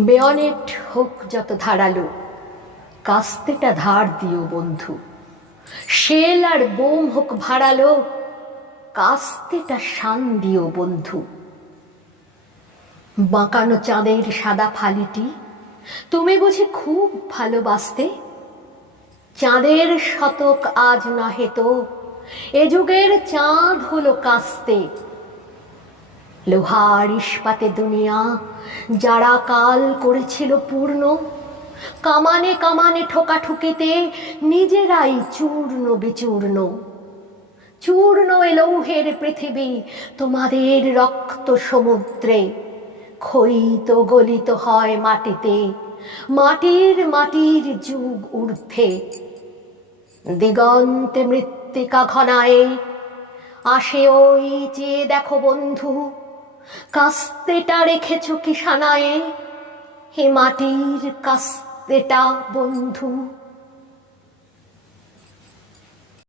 Bayonet হোক যত ধারালো, কাস্তেটা ধার দিও বন্ধু। শেল আর বোম হোক ভাড়ালো, কাস্তেটা শান দিও বন্ধু। বাঁকানো চাঁদের সাদা ফালিটি তুমি বুঝি খুব ভালোবাসতে? চাঁদের শতক আজ নহে তো, এ যুগের চাঁদ হলো কাস্তে। লোহার ইস্পাতে দুনিয়া যারা কাল করেছিল পূর্ণ, কামানে কামানে ঠোকাঠুকিতে নিজেরাই চূর্ণ বিচূর্ণ। চূর্ণ এ লৌহের পৃথিবী তোমাদের রক্ত সমুদ্রে, ক্ষয়িত গলিত হয় মাটিতে, মাটির মাটির যুগ ঊর্ধ্বে। দিগন্তে মৃত্তিকা ঘনায়ে আসে ওই চেয়ে দেখো বন্ধু, কাস্তেটা রেখেছ কি সানায়ে, হে মাটির কাস্তেটা বন্ধু।